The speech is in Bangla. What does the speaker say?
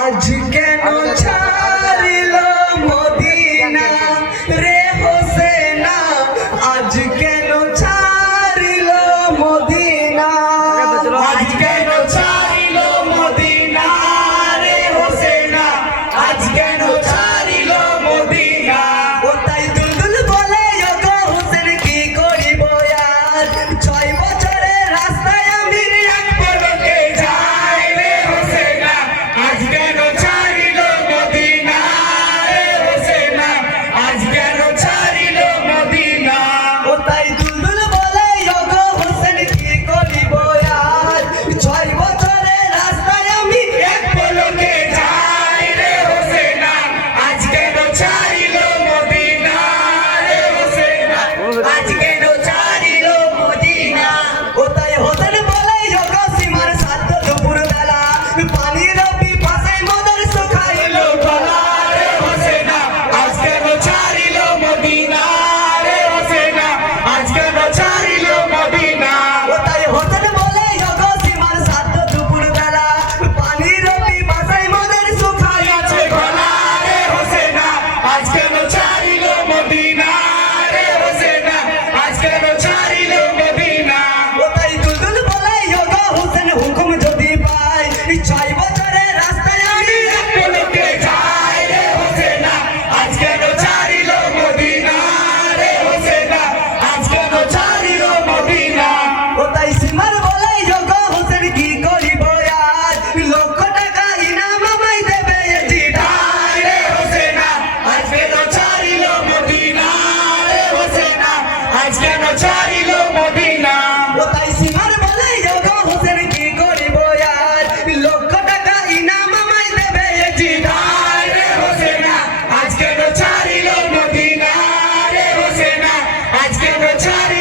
আজ কেন ছাড়িল মদিনা হুকুম কেন ছাড়িল